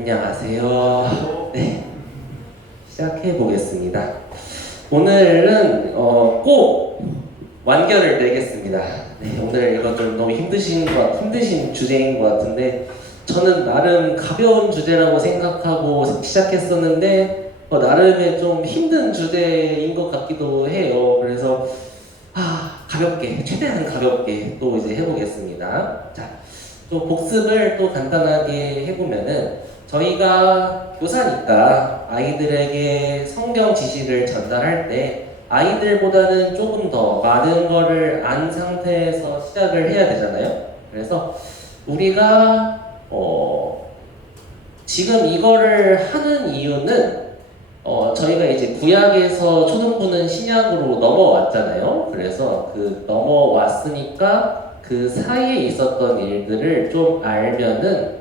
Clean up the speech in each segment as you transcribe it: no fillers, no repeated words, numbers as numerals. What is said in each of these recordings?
안녕하세요. 네, 시작해 보겠습니다. 오늘은 꼭 완결을 내겠습니다. 네, 오늘 이거 좀 너무 힘드신 주제인 것 같은데 저는 나름 가벼운 주제라고 생각하고 시작했었는데 나름의 좀 힘든 주제인 것 같기도 해요. 그래서 가볍게 최대한 가볍게 또 이제 해보겠습니다. 자, 또 복습을 또 간단하게 해보면은 저희가 교사니까 아이들에게 성경 지식을 전달할 때 아이들보다는 조금 더 많은 거를 안 상태에서 시작을 해야 되잖아요. 그래서 우리가 지금 이거를 하는 이유는 저희가 이제 구약에서 초등부는 신약으로 넘어왔잖아요. 그래서 그 넘어왔으니까 그 사이에 있었던 일들을 좀 알면은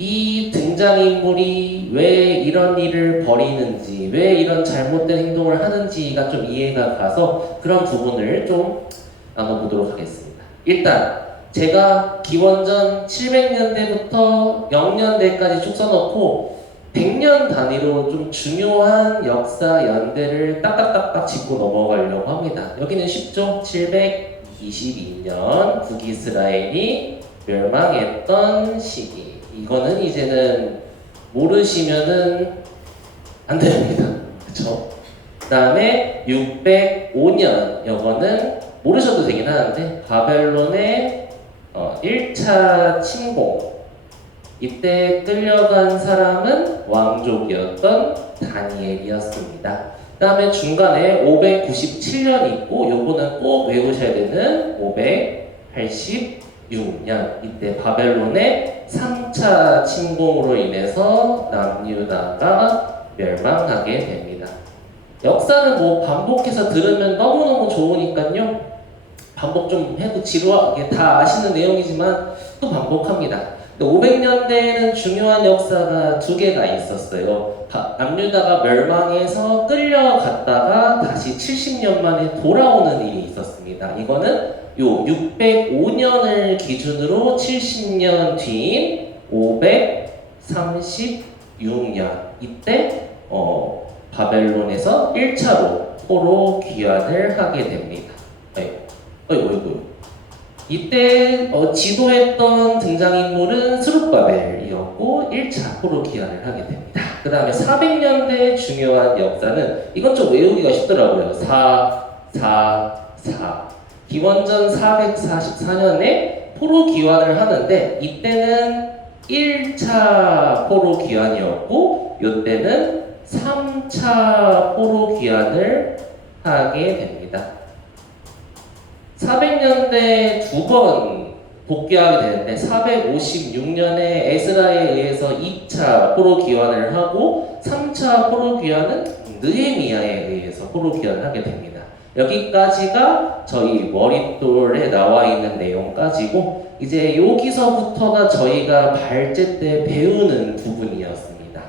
이 등장인물이 왜 이런 일을 벌이는지, 왜 이런 잘못된 행동을 하는지가 좀 이해가 가서 그런 부분을 좀 나눠보도록 하겠습니다. 일단 제가 기원전 700년대부터 0년대까지 쭉 써놓고 100년 단위로 좀 중요한 역사 연대를 딱딱딱딱 짚고 넘어가려고 합니다. 여기는 쉽죠? 722년 북이스라엘이 멸망했던 시기. 이거는 이제는 모르시면은 안 됩니다. 그쵸? 그 다음에 605년, 이거는 모르셔도 되긴 하는데 바벨론의 1차 침공, 이때 끌려간 사람은 왕족이었던 다니엘이었습니다. 그 다음에 중간에 597년 있고 요거는 꼭 외우셔야 되는 586년, 이때 바벨론의 3차 침공으로 인해서 남유다가 멸망하게 됩니다. 역사는 뭐 반복해서 들으면 너무너무 좋으니까요. 반복 좀 해도 지루하게 다 아시는 내용이지만 또 반복합니다. 500년대에는 중요한 역사가 두 개가 있었어요. 남유다가 멸망해서 끌려갔다가 다시 70년 만에 돌아오는 일이 있었습니다. 이거는 요 605년을 기준으로 70년 뒤인 536년, 이때 바벨론에서 1차로 포로 귀환을 하게 됩니다. 어이구. 이때 지도했던 등장인물은 스룹바벨이었고 1차 포로 귀환을 하게 됩니다. 그 다음에 400년대 중요한 역사는 이건 좀 외우기가 쉽더라고요. 4. 기원전 444년에 포로 귀환을 하는데 이때는 1차 포로 귀환이었고 이때는 3차 포로 귀환을 하게 됩니다. 400년대 두 번 복귀하게 되는데 456년에 에스라에 의해서 2차 포로 귀환을 하고 3차 포로 귀환은 느헤미야에 의해서 포로 귀환을 하게 됩니다. 여기까지가 저희 머릿돌에 나와 있는 내용까지고 이제 여기서부터가 저희가 발제 때 배우는 부분이었습니다.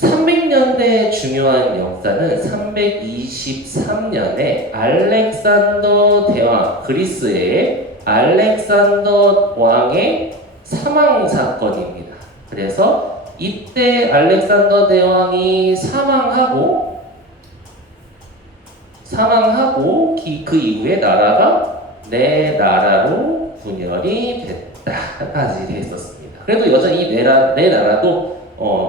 300년대 중요한 역사는 323년에 알렉산더 대왕, 그리스의 알렉산더 왕의 사망 사건입니다. 그래서 이때 알렉산더 대왕이 사망하고 그 이후에 나라가 네 나라로 분열이 됐다까지 돼 있었습니다. 그래도 여전히 네 나라도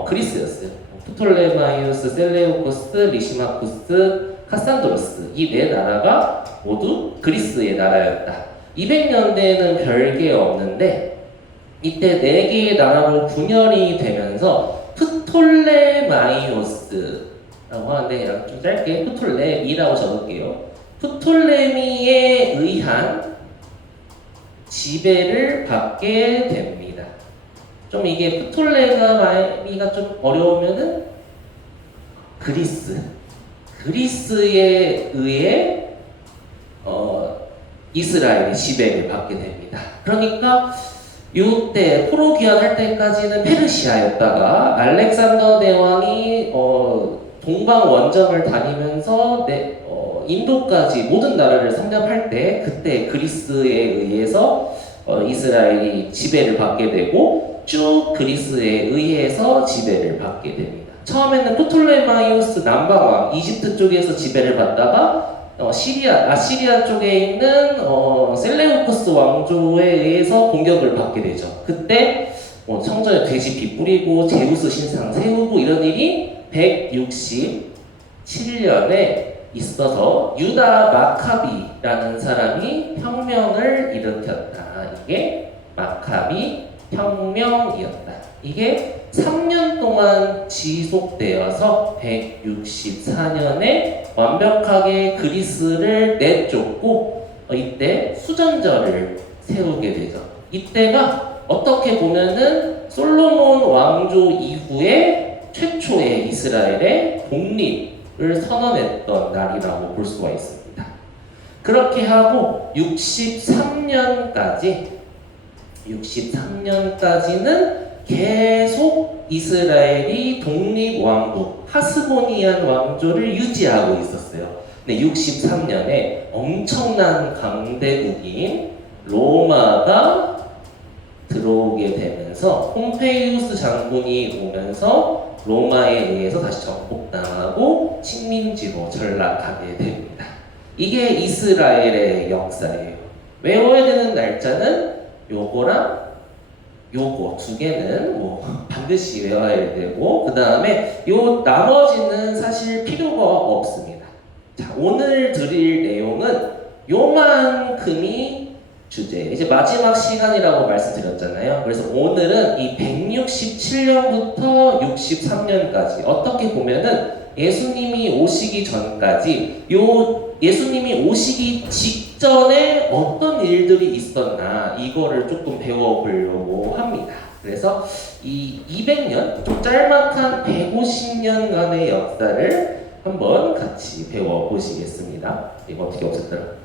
그리스였어요. 프톨레마이오스, 셀레우코스, 리시마쿠스, 카산도로스, 이 네 나라가 모두 그리스의 나라였다. 200년대에는 별게 없는데 이때 네 개의 나라로 분열이 되면서 프톨레마이오스라고 하는데 좀 짧게 프톨레미라고 적을게요. 프톨레미에 의한 지배를 받게 됩니다. 좀 이게 프톨레마이가 좀 어려우면은 그리스에 의해 이스라엘이 지배를 받게 됩니다. 그러니까 이때 포로 귀환할 때까지는 페르시아였다가 알렉산더 대왕이 동방 원정을 다니면서 인도까지 모든 나라를 섭렵할 때 그때 그리스에 의해서 이스라엘이 지배를 받게 되고 쭉 그리스에 의해서 지배를 받게 됩니다. 처음에는 프톨레마이오스 남방왕 이집트 쪽에서 지배를 받다가 아시리아 쪽에 있는 셀레우코스 왕조에 의해서 공격을 받게 되죠. 그때 성전에 돼지 피 뿌리고 제우스 신상 세우고 이런 일이 167년에 있어서 유다 마카비라는 사람이 혁명을 일으켰다. 이게 마카비 혁명이었다. 이게 3년 동안 지속되어서 164년에 완벽하게 그리스를 내쫓고 이때 수전절을 세우게 되죠. 이때가 어떻게 보면은 솔로몬 왕조 이후에 최초의 이스라엘의 독립을 선언했던 날이라고 볼 수가 있습니다. 그렇게 하고 63년까지는 계속 이스라엘이 독립왕국 하스모니안 왕조를 유지하고 있었어요. 근데 63년에 엄청난 강대국인 로마가 들어오게 되면서 폼페이우스 장군이 오면서 로마에 의해서 다시 정복당하고 식민지로 전락하게 됩니다. 이게 이스라엘의 역사예요. 외워야 되는 날짜는 요거랑 요거 두 개는 반드시 외워야 되고, 그 다음에 요 나머지는 사실 필요가 없습니다. 자, 오늘 드릴 내용은 요만큼이 주제예요. 이제 마지막 시간이라고 말씀드렸잖아요. 그래서 오늘은 이 167년부터 63년까지 어떻게 보면은 예수님이 오시기 전까지 예수님이 오시기 직전에 어떤 일들이 있었나 이거를 조금 배워보려고 합니다. 그래서 이 200년, 좀 짤막한 150년간의 역사를 한번 같이 배워보시겠습니다. 이거 어떻게 없앴더라?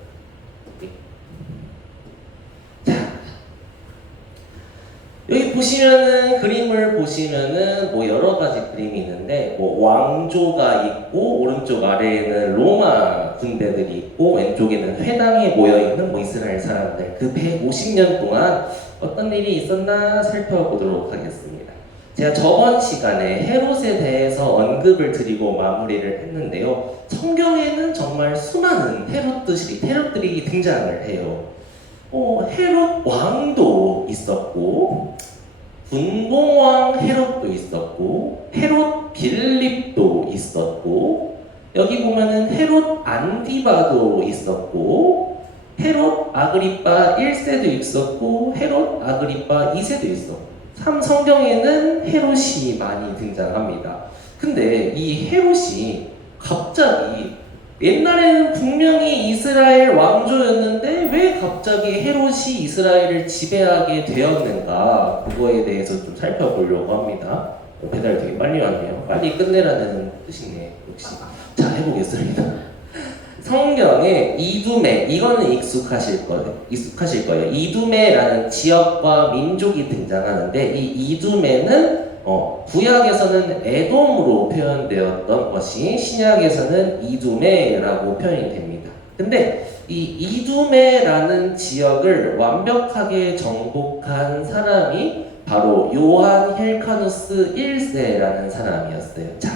여기 보시면은 그림을 보시면은 여러 가지 그림이 있는데 왕조가 있고 오른쪽 아래에는 로마 군대들이 있고 왼쪽에는 회당에 모여 있는 이스라엘 사람들, 그 150년 동안 어떤 일이 있었나 살펴보도록 하겠습니다. 제가 저번 시간에 헤롯에 대해서 언급을 드리고 마무리를 했는데요. 성경에는 정말 수많은 헤롯들이 등장을 해요. 헤롯 왕도 있었고, 분봉왕 헤롯도 있었고, 헤롯 빌립도 있었고, 여기 보면은 헤롯 안디바도 있었고, 헤롯 아그리파 1세도 있었고, 헤롯 아그리파 2세도 있었고, 성경에는 헤롯이 많이 등장합니다. 근데 이 헤롯이 갑자기 옛날에는 분명히 이스라엘 왕조였는데 왜 갑자기 헤롯이 이스라엘을 지배하게 되었는가, 그거에 대해서 좀 살펴보려고 합니다. 배달 되게 빨리 왔네요. 빨리 끝내라는 뜻이네, 역시. 자, 해보겠습니다. 성경에 이두메, 이거는 익숙하실 거예요. 이두메라는 지역과 민족이 등장하는데, 이 이두메는 구약에서는 에돔으로 표현되었던 것이 신약에서는 이두메라고 표현이 됩니다. 근데 이 이두메라는 지역을 완벽하게 정복한 사람이 바로 요한 힐카누스 1세라는 사람이었어요. 자,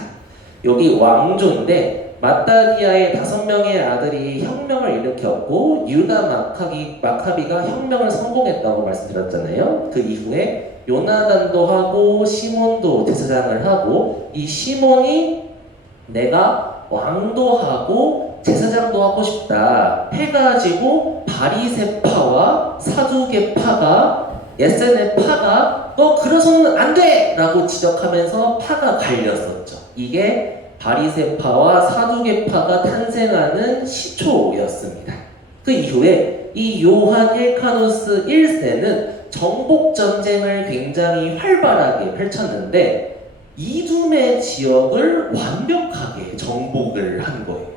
여기 왕조인데 마따디아의 5명의 아들이 혁명을 일으켰고 유다 마카비가 혁명을 성공했다고 말씀드렸잖아요. 그 이후에 요나단도 하고 시몬도 제사장을 하고, 이 시몬이 내가 왕도 하고 제사장도 하고 싶다 해가지고 바리새파와 사두개파가 에세네 파가 너 그러서는 안 돼! 라고 지적하면서 파가 갈렸었죠. 이게 바리새파와 사두개파가 탄생하는 시초였습니다. 그 이후에 이 요한 힐카누스 1세는 정복전쟁을 굉장히 활발하게 펼쳤는데 이두메 지역을 완벽하게 정복을 한 거예요.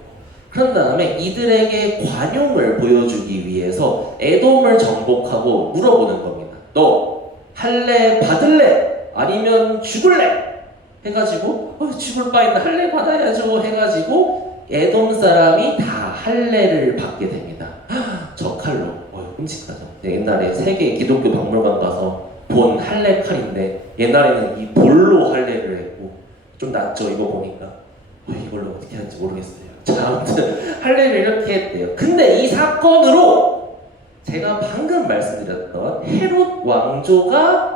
그런 다음에 이들에게 관용을 보여주기 위해서 에돔을 정복하고 물어보는 겁니다. 너 할례 받을래? 아니면 죽을래? 해가지고 죽을 바에는 할례 받아야죠 해가지고 에돔 사람이 다 할례를 받게 됩니다. 저 칼로 끔찍하죠. 옛날에 세계 기독교 박물관 가서 본 할례 칼인데 옛날에는 이 돌로 할례를 했고 좀 낫죠. 이거 보니까 이걸로 어떻게 하는지 모르겠어요. 자, 아무튼 할례를 이렇게 했대요. 근데 이 사건으로 제가 방금 말씀드렸던 헤롯 왕조가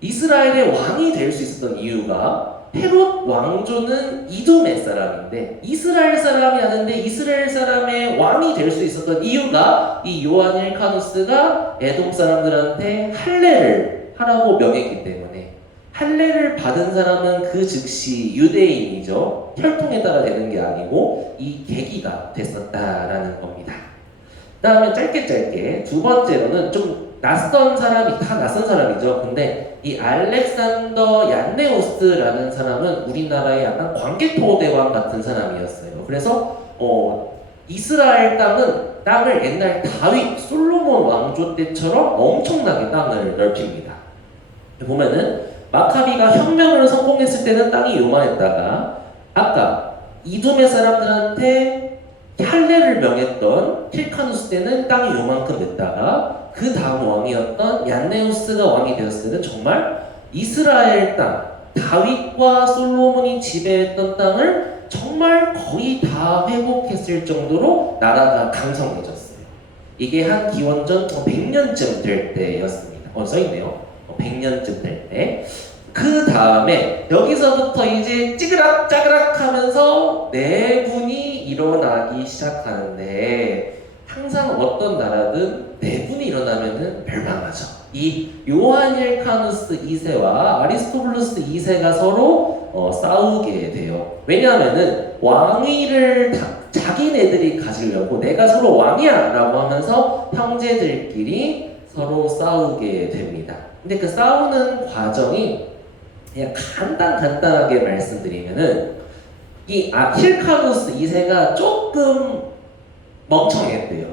이스라엘의 왕이 될 수 있었던 이유가 헤롯 왕조는 이두메 사람인데 이스라엘 사람이 아닌데 이스라엘 사람의 왕이 될 수 있었던 이유가 이 요한 힐카누스가 에돔 사람들한테 할례를 하라고 명했기 때문에 할례를 받은 사람은 그 즉시 유대인이죠. 혈통에 따라 되는 게 아니고 이 계기가 됐었다라는 겁니다. 그 다음에 짧게 두 번째로는 좀 낯선 사람이 다 낯선 사람이죠. 근데 이 알렉산더 얀네오스라는 사람은 우리나라의 약간 광개토대왕 같은 사람이었어요. 그래서 이스라엘 땅을 옛날 다윗 솔로몬 왕조 때처럼 엄청나게 땅을 넓힙니다. 보면은 마카비가 혁명을 성공했을 때는 땅이 요만했다가 아까 이두메 사람들한테 할례를 명했던 힐카누스 때는 땅이 요만큼 됐다가 그 다음 왕이었던 얀네우스가 왕이 되었을 때는 정말 이스라엘 땅, 다윗과 솔로몬이 지배했던 땅을 정말 거의 다 회복했을 정도로 나라가 강성해졌어요. 이게 한 기원전 100년쯤 될 때였습니다. 써있네요. 100년쯤 될 때. 그 다음에 여기서부터 이제 찌그락짜그락 하면서 내분이 일어나기 시작하는데 항상 어떤 나라든 내분이 일어나면은 멸망하죠. 이 요한 힐카누스 2세와 아리스토블루스 2세가 서로 싸우게 돼요. 왜냐하면은 왕위를 자기네들이 가지려고 내가 서로 왕이야 라고 하면서 형제들끼리 서로 싸우게 됩니다. 근데 그 싸우는 과정이 그냥 간단하게 말씀드리면은 이 힐카누스 2세가 조금 멍청했대요.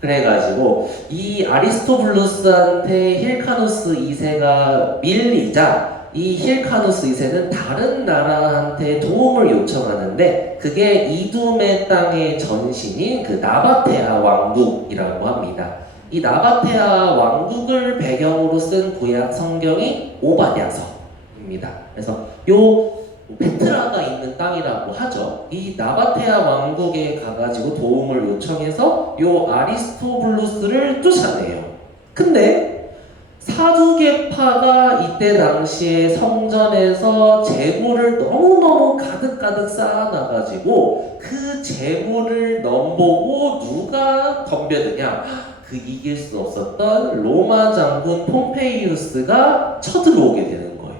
그래가지고 이 아리스토블루스한테 힐카누스 2세가 밀리자 이 힐카누스 2세는 다른 나라한테 도움을 요청하는데 그게 이두메 땅의 전신인 그 나바테아 왕국이라고 합니다. 이 나바테아 왕국을 배경으로 쓴 구약 성경이 오바댜서입니다. 그래서 요 페트라가 있는 땅이라고 하죠. 이 나바테아 왕국에 가가지고 도움을 요청해서 요 아리스토블루스를 쫓아내요. 근데 사두개파가 이때 당시에 성전에서 재물을 너무너무 가득 쌓아놔가지고 그 재물을 넘보고 누가 덤벼드냐? 그 이길 수 없었던 로마 장군 폼페이우스가 쳐들어오게 되는 거예요.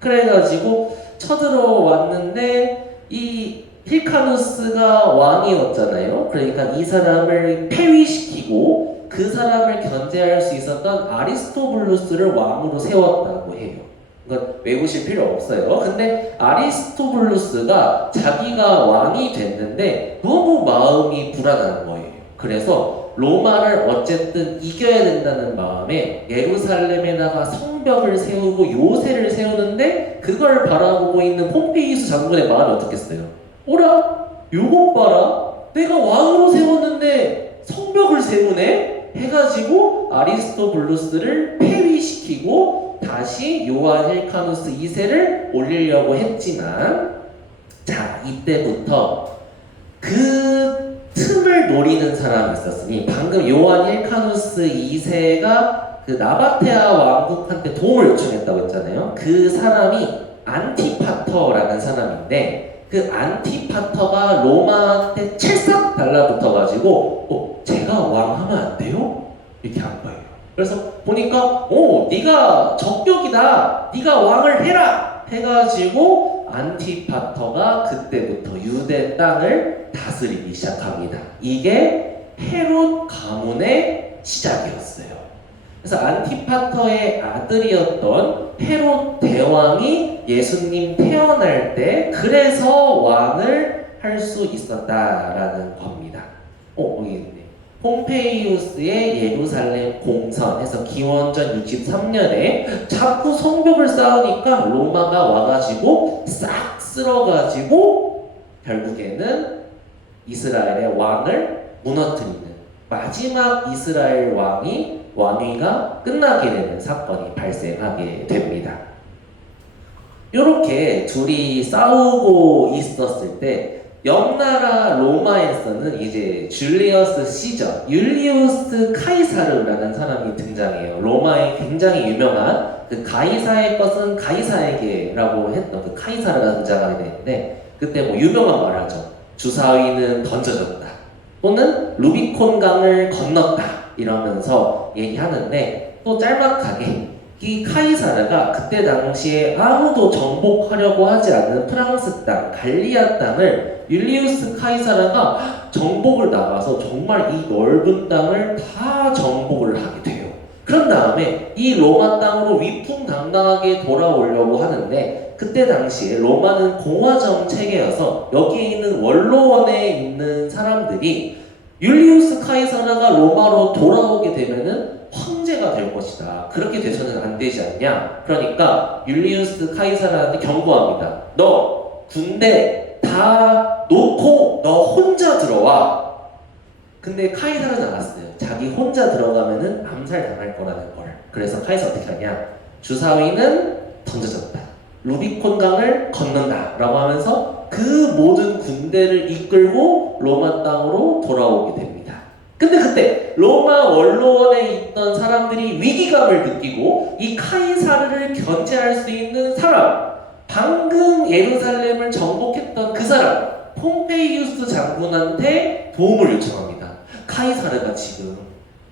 그래가지고 쳐들어왔는데 이 힐카누스가 왕이었잖아요. 그러니까 이 사람을 폐위시키고 그 사람을 견제할 수 있었던 아리스토블루스를 왕으로 세웠다고 해요. 그러니까 외우실 필요 없어요. 근데 아리스토블루스가 자기가 왕이 됐는데 너무 마음이 불안한 거예요. 그래서 로마를 어쨌든 이겨야 된다는 마음에 예루살렘에다가 성벽을 세우고 요새를 세우는데 그걸 바라보고 있는 폼페이우스 장군의 마음이 어떻겠어요? 오라? 요것 봐라? 내가 왕으로 세웠는데 성벽을 세우네? 해가지고 아리스토블루스를 폐위시키고 다시 요한 힐카누스 2세를 올리려고 했지만 자 이때부터 그 틈을 노리는 사람이 있었으니 방금 요한 힐카누스 2세가 그 나바테아 왕국한테 도움을 요청했다고 했잖아요. 그 사람이 안티파터라는 사람인데 그 안티파터가 로마한테 찰싹 달라붙어가지고 제가 왕하면 안 돼요? 이렇게 한 거예요. 그래서 보니까 네가 적격이다. 네가 왕을 해라. 해가지고 안티파터가 그때부터 유대 땅을 다스리기 시작합니다. 이게 헤롯 가문의 시작이었어요. 그래서 안티파터의 아들이었던 헤롯 대왕이 예수님 태어날 때 그래서 왕을 할 수 있었다라는 겁니다. 여기 있네. 폼페이우스의 예루살렘 공선에서 기원전 63년에 자꾸 성벽을 쌓으니까 로마가 와가지고 싹 쓸어가지고 결국에는 이스라엘의 왕을 무너뜨리는 마지막 이스라엘 왕이 왕위가 끝나게 되는 사건이 발생하게 됩니다. 이렇게 둘이 싸우고 있었을 때 옆나라 로마에서는 이제 줄리어스 시저, 율리우스 카이사르라는 사람이 등장해요. 로마의 굉장히 유명한 그 가이사의 것은 가이사에게라고 했던 그 카이사르가 등장하게 되는데 그때 뭐 유명한 말 하죠. 주사위는 던져졌다. 또는 루비콘 강을 건넜다. 이러면서 얘기하는데 또 짤막하게 이 카이사르가 그때 당시에 아무도 정복하려고 하지 않는 프랑스 땅, 갈리아 땅을 율리우스 카이사르가 정복을 나가서 정말 이 넓은 땅을 다 정복을 하게 돼요. 그런 다음에 이 로마 땅으로 위풍당당하게 돌아오려고 하는데 그때 당시에 로마는 공화정 체계여서 여기에 있는 원로원에 있는 사람들이 율리우스 카이사르가 로마로 돌아오게 되면은 황제가 될 것이다. 그렇게 돼서는 안 되지 않냐? 그러니까 율리우스 카이사르한테 경고합니다. 너 군대 다 놓고 너 혼자 들어와. 근데 카이사르는 알았어요. 자기 혼자 들어가면은 암살당할 거라는 걸. 그래서 카이사르 어떻게 하냐? 주사위는 던져졌다. 루비콘 강을 건넌다. 라고 하면서 그 모든 군대를 이끌고 로마 땅으로 돌아오게 됩니다. 근데 그때 로마 원로원에 있던 사람들이 위기감을 느끼고 이 카이사르를 견제할 수 있는 사람, 방금 예루살렘을 정복했던 그 사람, 폼페이우스 장군한테 도움을 요청합니다. 카이사르가 지금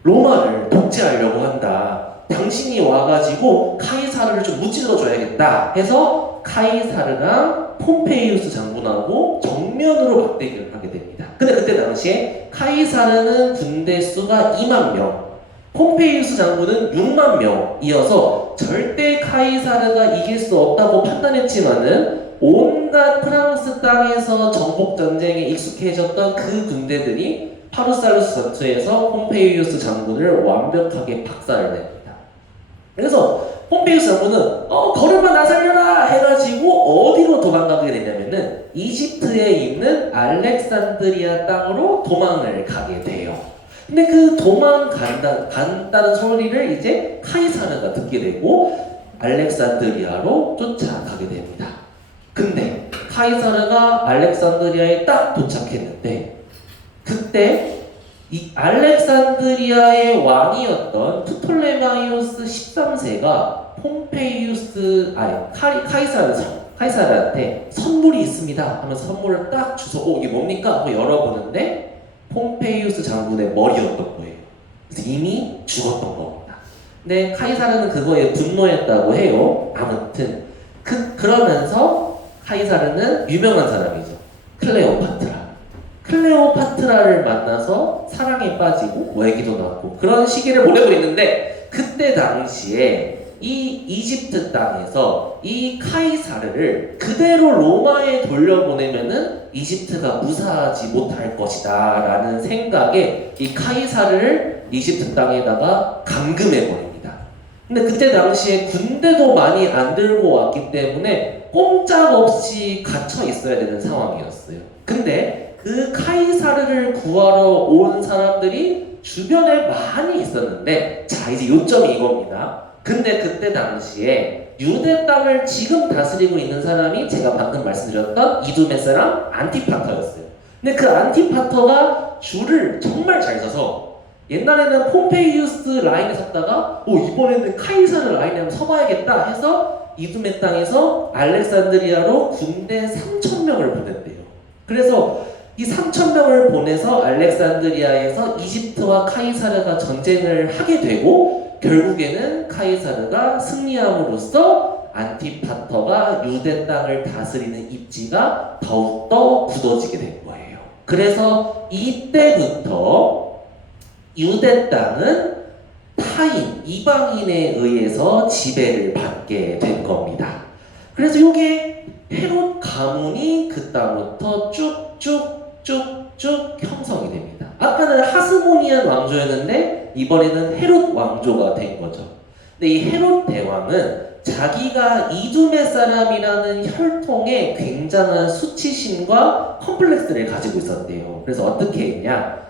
로마를 독재하려고 한다. 당신이 와가지고 카이사르를 좀 무찔러줘야겠다 해서 카이사르랑 폼페이우스 장군하고 정면으로 맞대결을 하게 됩니다. 근데 그때 당시에 카이사르는 군대 수가 2만 명, 폼페이우스 장군은 6만 명이어서 절대 카이사르가 이길 수 없다고 판단했지만은 온갖 프랑스 땅에서 정복 전쟁에 익숙해졌던 그 군대들이 파르살루스 전투에서 폼페이우스 장군을 완벽하게 박살을 냅니다. 그래서 폼페이우스 장군은 걸음마 나 살려라 해가지고 어디로 도망가게 되냐면은 이집트에 있는 알렉산드리아 땅으로 도망을 가게 돼요. 근데 그 간다는 소리를 이제 카이사르가 듣게 되고 알렉산드리아로 쫓아가게 됩니다. 근데 카이사르가 알렉산드리아에 딱 도착했는데 그때 이 알렉산드리아의 왕이었던 프톨레마이오스 13세가 카이사르한테 선물이 있습니다 하면서 선물을 딱 주서 이게 뭡니까? 하고 열어보는데 폼페이우스 장군의 머리였던 거예요. 그래서 이미 죽었던 겁니다. 근데 카이사르는 그거에 분노했다고 해요. 아무튼 그러면서 카이사르는 유명한 사람이죠. 클레오파트라를 만나서 사랑에 빠지고 애기도 낳고 그런 시기를 보내고 있는데 그때 당시에 이 이집트 땅에서 이 카이사르를 그대로 로마에 돌려보내면은 이집트가 무사하지 못할 것이다 라는 생각에 이 카이사르를 이집트 땅에다가 감금해버립니다. 근데 그때 당시에 군대도 많이 안 들고 왔기 때문에 꼼짝없이 갇혀 있어야 되는 상황이었어요. 근데 그 카이사르를 구하러 온 사람들이 주변에 많이 있었는데 자 이제 요점이 이겁니다. 근데 그때 당시에 유대 땅을 지금 다스리고 있는 사람이 제가 방금 말씀드렸던 이두메 사람 안티파터였어요. 근데 그 안티파터가 줄을 정말 잘 서서 옛날에는 폼페이우스 라인에 섰다가 이번에는 카이사르 라인에 한번 서봐야겠다 해서 이두메 땅에서 알렉산드리아로 군대 3,000명을 보냈대요. 그래서 이 3,000명을 보내서 알렉산드리아에서 이집트와 카이사르가 전쟁을 하게 되고 결국에는 카이사르가 승리함으로써 안티파터가 유대 땅을 다스리는 입지가 더욱더 굳어지게 된 거예요. 그래서 이때부터 유대 땅은 이방인에 의해서 지배를 받게 된 겁니다. 그래서 이게 헤롯 가문이 그다음부터 쭉쭉 형성이 됩니다. 아까는 하스모니안 왕조였는데 이번에는 헤롯 왕조가 된 거죠. 근데 이 헤롯 대왕은 자기가 이두메 사람이라는 혈통에 굉장한 수치심과 컴플렉스를 가지고 있었대요. 그래서 어떻게 했냐?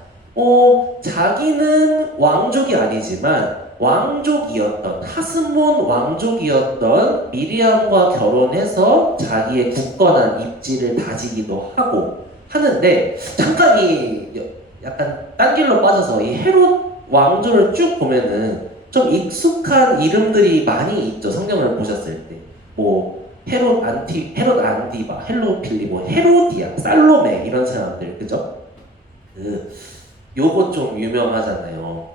자기는 왕족이 아니지만 왕족이었던 하스몬 왕족이었던 미리암과 결혼해서 자기의 굳건한 입지를 다지기도 하고 하는데 잠깐 약간 딴 길로 빠져서 이 헤롯 왕조를 쭉 보면은 좀 익숙한 이름들이 많이 있죠. 성경을 보셨을 때. 뭐 헤롯 안디바, 헬로 필리보, 헤로디아, 살로메 이런 사람들 그죠? 요거 좀 유명하잖아요.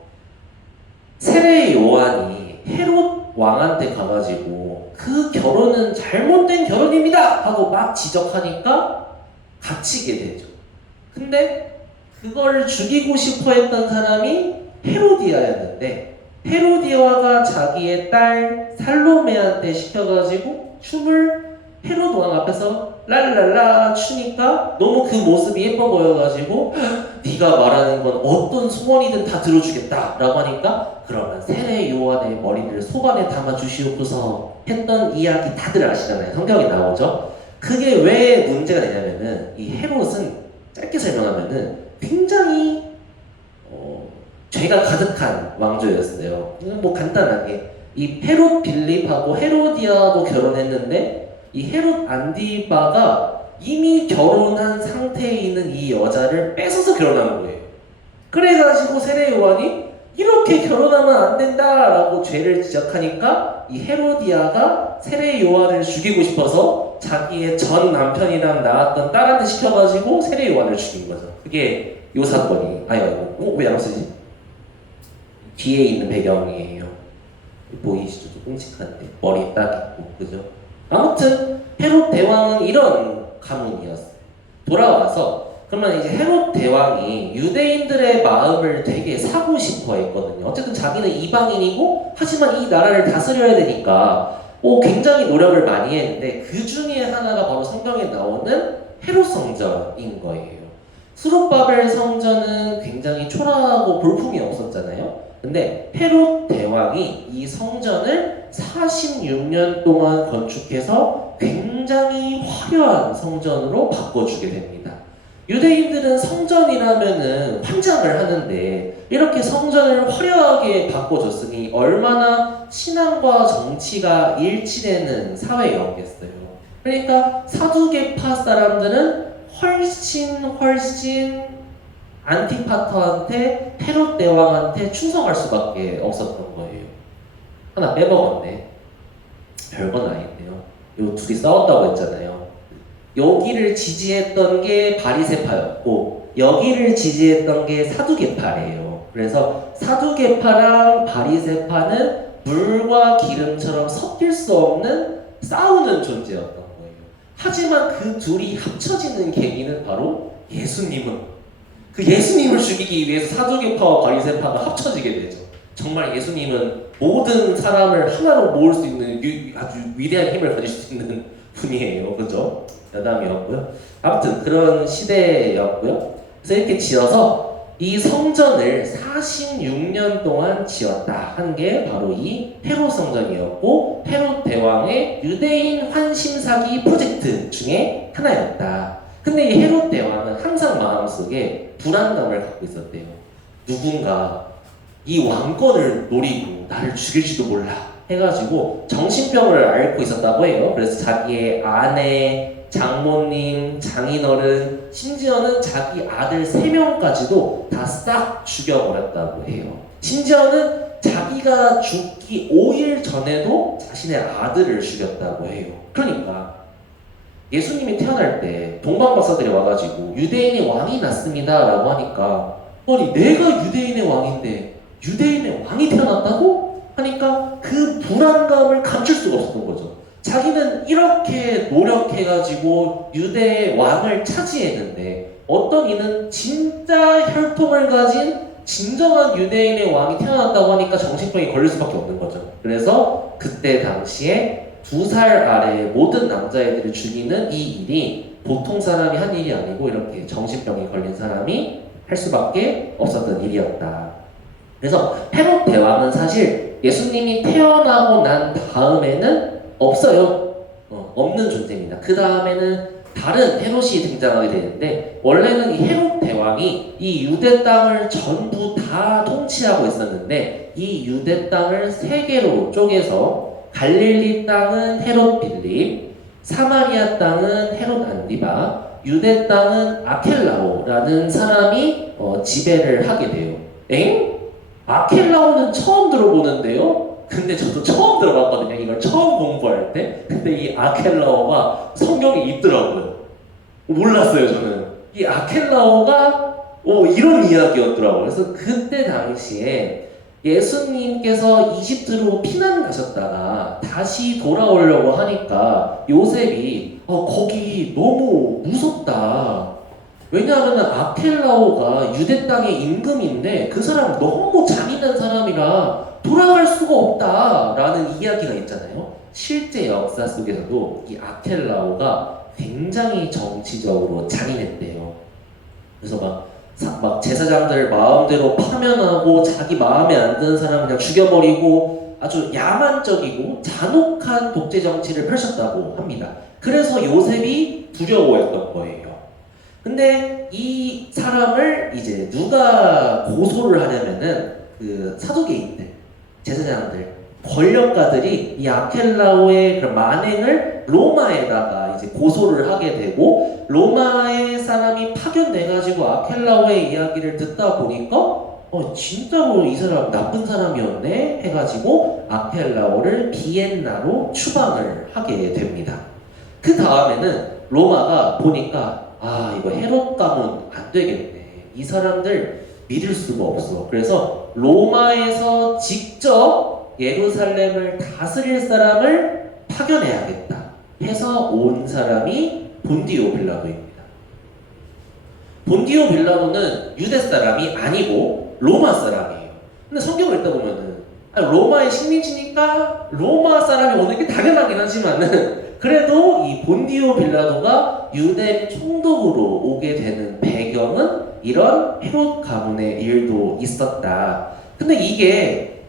세례 요한이 헤롯 왕한테 가가지고 그 결혼은 잘못된 결혼입니다 하고 막 지적하니까 갇히게 되죠. 근데 그걸 죽이고 싶어 했던 사람이 헤로디아였는데 헤로디아가 자기의 딸 살로메한테 시켜가지고 춤을 헤롯 왕 앞에서 랄랄라 추니까 너무 그 모습이 예뻐 보여가지고 네가 말하는 건 어떤 소원이든 다 들어주겠다 라고 하니까 그러면 세례 요한의 머리를 소반에 담아 주시옵소서 했던 이야기 다들 아시잖아요. 성경에 나오죠. 그게 왜 문제가 되냐면은 이 헤롯은 짧게 설명하면은 굉장히 죄가 가득한 왕조였어요. 뭐 간단하게 이 헤롯 빌립하고 헤로디아도 결혼했는데 이 헤롯 안디바가 이미 결혼한 상태에 있는 이 여자를 뺏어서 결혼한 거예요. 그래가지고 세례 요한이 이렇게 결혼하면 안 된다라고 죄를 지적하니까 이 헤로디아가 세례 요한을 죽이고 싶어서 자기의 전 남편이랑 낳았던 딸한테 시켜가지고 세례 요한을 죽인 거죠. 그게 요 사건이 왜 안 쓰지? 뒤에 있는 배경이에요. 보이시죠? 좀 끔찍한데 머리 딱 있고 그죠? 아무튼 헤롯 대왕은 이런 가문이었어요. 돌아와서 그러면 이제 헤롯 대왕이 유대인들의 마음을 되게 사고 싶어 했거든요. 어쨌든 자기는 이방인이고 하지만 이 나라를 다스려야 되니까 굉장히 노력을 많이 했는데 그 중에 하나가 바로 성경에 나오는 헤롯 성전인 거예요. 수룹바벨 성전은 굉장히 초라하고 볼품이 없었잖아요. 근데 헤롯 대왕이 이 성전을 46년 동안 건축해서 굉장히 화려한 성전으로 바꿔주게 됩니다. 유대인들은 성전이라면은 환장을 하는데 이렇게 성전을 화려하게 바꿔줬으니 얼마나 신앙과 정치가 일치되는 사회였겠어요. 그러니까 사두개파 사람들은 훨씬 안티파터한테 헤롯 대왕한테 충성할 수밖에 없었던 거예요. 하나 빼먹었네. 별건 아닌데요. 요 둘이 싸웠다고 했잖아요. 여기를 지지했던 게 바리새파였고 여기를 지지했던 게 사두개파래요. 그래서 사두개파랑 바리새파는 물과 기름처럼 섞일 수 없는 싸우는 존재였던 거예요. 하지만 그 둘이 합쳐지는 계기는 바로 예수님은 그 예수님을 죽이기 위해서 사두개파와 바리새파가 합쳐지게 되죠. 정말 예수님은 모든 사람을 하나로 모을 수 있는 아주 위대한 힘을 가질 수 있는 분이에요. 그죠? 여담이었고요. 아무튼 그런 시대였고요. 그래서 이렇게 지어서 이 성전을 46년 동안 지었다 한 게 바로 이 헤롯 성전이었고 헤롯 대왕의 유대인 환심사기 프로젝트 중에 하나였다. 근데 이 헤롯 대왕은 항상 마음속에 불안감을 갖고 있었대요. 누군가 이 왕권을 노리고 나를 죽일지도 몰라 해가지고 정신병을 앓고 있었다고 해요. 그래서 자기의 아내, 장모님, 장인어른, 심지어는 자기 아들 3명까지도 다 싹 죽여버렸다고 해요. 심지어는 자기가 죽기 5일 전에도 자신의 아들을 죽였다고 해요. 그러니까 예수님이 태어날 때 동방박사들이 와가지고 유대인의 왕이 났습니다 라고 하니까 아니 내가 유대인의 왕인데 유대인의 왕이 태어났다고? 하니까 그 불안감을 감출 수가 없었던 거죠. 자기는 이렇게 노력해가지고 유대의 왕을 차지했는데 어떤 이는 진짜 혈통을 가진 진정한 유대인의 왕이 태어났다고 하니까 정신병이 걸릴 수밖에 없는 거죠. 그래서 그때 당시에 2살 아래의 모든 남자애들을 죽이는 이 일이 보통 사람이 한 일이 아니고 이렇게 정신병이 걸린 사람이 할 수밖에 없었던 일이었다. 그래서 헤롯 대왕은 사실 예수님이 태어나고 난 다음에는 없어요. 없는 존재입니다. 그 다음에는 다른 헤롯이 등장하게 되는데 원래는 이 헤롯 대왕 왕이 이 유대 땅을 전부 다 통치하고 있었는데 이 유대 땅을 세 개로 쪼개서 갈릴리 땅은 헤롯 빌립, 사마리아 땅은 헤롯 안디바, 유대 땅은 아켈라오라는 사람이 지배를 하게 돼요. 엥? 아켈라오는 처음 들어보는데요? 근데 저도 처음 들어봤거든요. 이걸 처음 공부할 때. 근데 이 아켈라오가 성경에 있더라고요. 몰랐어요, 저는. 이 아켈라오가 이런 이야기였더라고요. 그래서 그때 당시에 예수님께서 이집트로 피난 가셨다가 다시 돌아오려고 하니까 요셉이 거기 너무 무섭다. 왜냐하면 아켈라오가 유대 땅의 임금인데 그 사람 너무 잔인한 사람이라 돌아갈 수가 없다라는 이야기가 있잖아요. 실제 역사 속에서도 이 아켈라오가 굉장히 정치적으로 잔인했대요. 그래서 막 제사장들 마음대로 파면하고 자기 마음에 안 드는 사람 그냥 죽여버리고 아주 야만적이고 잔혹한 독재 정치를 펼쳤다고 합니다. 그래서 요셉이 두려워했던 거예요. 근데 이 사람을 이제 누가 고소를 하냐면은 그 사두개인들, 제사장들, 권력가들이 이 아켈라오의 그런 만행을 로마에다가 이제 고소를 하게 되고 로마의 사람이 파견돼가지고 아켈라오의 이야기를 듣다 보니까 진짜로 이 사람 나쁜 사람이었네 해가지고 아켈라오를 비엔나로 추방을 하게 됩니다. 그 다음에는 로마가 보니까 이거 헤롯 가문 안 되겠네. 이 사람들 믿을 수가 없어. 그래서 로마에서 직접 예루살렘을 다스릴 사람을 파견해야겠다 해서 온 사람이 본디오 빌라도입니다. 본디오 빌라도는 유대 사람이 아니고 로마 사람이에요. 근데 성경을 읽다 보면은 로마의 식민지니까 로마 사람이 오는 게 당연하긴 하지만은 그래도 이 본디오 빌라도가 유대 총독으로 오게 되는 배경은 이런 헤롯 가문의 일도 있었다. 근데 이게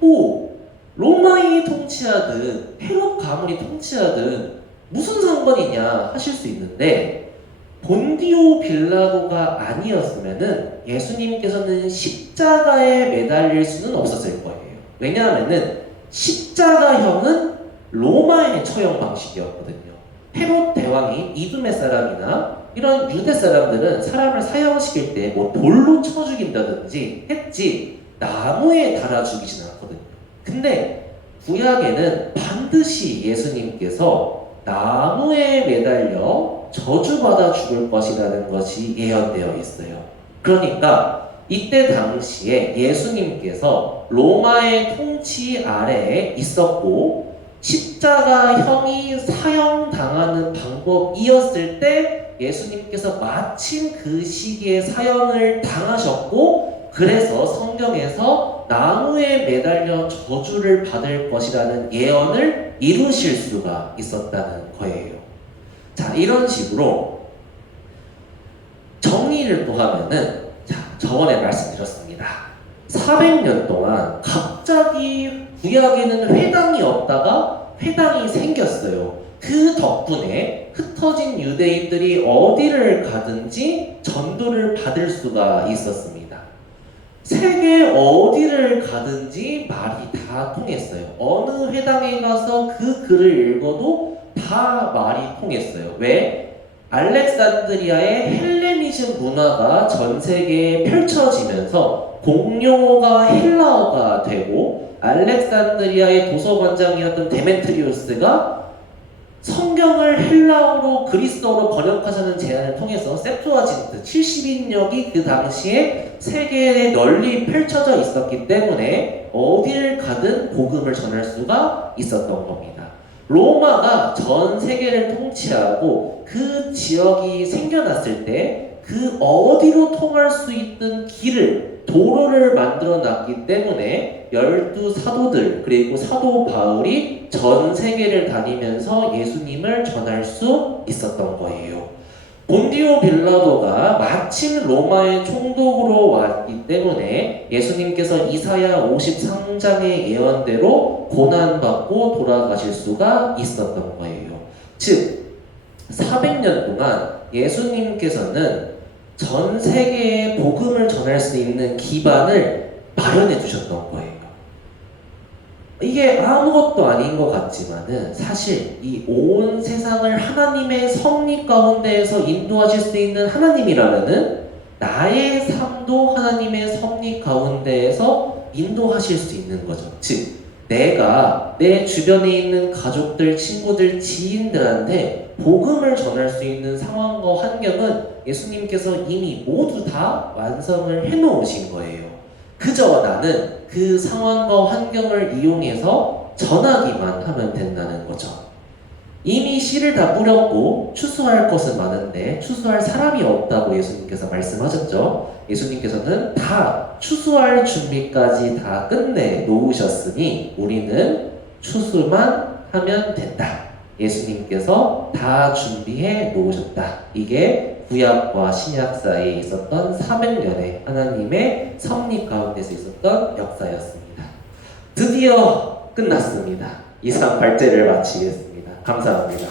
로마인이 통치하든 헤롯 가문이 통치하든 무슨 상관이냐 하실 수 있는데 본디오 빌라도가 아니었으면은 예수님께서는 십자가에 매달릴 수는 없었을 거예요. 왜냐하면은 십자가형은 로마의 처형 방식이었거든요. 헤롯 대왕이 이두메 사람이나 이런 유대 사람들은 사람을 사형시킬 때 돌로 쳐 죽인다든지 했지 나무에 달아 죽이진 않거든요. 근데 구약에는 반드시 예수님께서 나무에 매달려 저주받아 죽을 것이라는 것이 예언되어 있어요. 그러니까 이때 당시에 예수님께서 로마의 통치 아래에 있었고 십자가형이 사형당하는 방법이었을 때 예수님께서 마침 그 시기에 사형을 당하셨고 그래서 성경에서 나무에 매달려 저주를 받을 것이라는 예언을 이루실 수가 있었다는 거예요. 자, 이런 식으로 정리를 또 하면은 저번에 말씀드렸습니다. 400년 동안 갑자기 구약에는 회당이 없다가 회당이 생겼어요. 그 덕분에 흩어진 유대인들이 어디를 가든지 전도를 받을 수가 있었습니다. 세계 어디를 가든지 말이 다 통했어요. 어느 회당에 가서 그 글을 읽어도 다 말이 통했어요. 왜? 알렉산드리아의 헬레니즘 문화가 전 세계에 펼쳐지면서 공용어가 헬라어가 되고 알렉산드리아의 도서관장이었던 데메트리우스가 성경을 헬라어로 그리스어로 번역하자는 제안을 통해서 septuagin트 70인역이 그 당시에 세계에 널리 펼쳐져 있었기 때문에 어딜 가든 복음을 전할 수가 있었던 겁니다. 로마가 전 세계를 통치하고 그 지역이 생겨났을 때 그 어디로 통할 수 있는 길을 도로를 만들어 놨기 때문에 12사도들 그리고 사도 바울이 전 세계를 다니면서 예수님을 전할 수 있었던 거예요. 본디오 빌라도가 마침 로마의 총독으로 왔기 때문에 예수님께서 이사야 53장의 예언대로 고난받고 돌아가실 수가 있었던 거예요. 즉 400년 동안 예수님께서는 전 세계에 복음을 전할 수 있는 기반을 마련해 주셨던 거예요. 이게 아무것도 아닌 것 같지만은 사실 이 온 세상을 하나님의 섭리 가운데에서 인도하실 수 있는 하나님이라면은 나의 삶도 하나님의 섭리 가운데에서 인도하실 수 있는 거죠. 즉, 내가 내 주변에 있는 가족들, 친구들, 지인들한테 복음을 전할 수 있는 상황과 환경은 예수님께서 이미 모두 다 완성을 해놓으신 거예요. 그저 나는 그 상황과 환경을 이용해서 전하기만 하면 된다는 거죠. 이미 씨를 다 뿌렸고 추수할 것은 많은데 추수할 사람이 없다고 예수님께서 말씀하셨죠. 예수님께서는 다 추수할 준비까지 다 끝내 놓으셨으니 우리는 추수만 하면 된다. 예수님께서 다 준비해 놓으셨다. 이게 구약과 신약 사이에 있었던 400년의 하나님의 섭리 가운데서 있었던 역사였습니다. 드디어 끝났습니다. 이상 발제를 마치겠습니다. 감사합니다.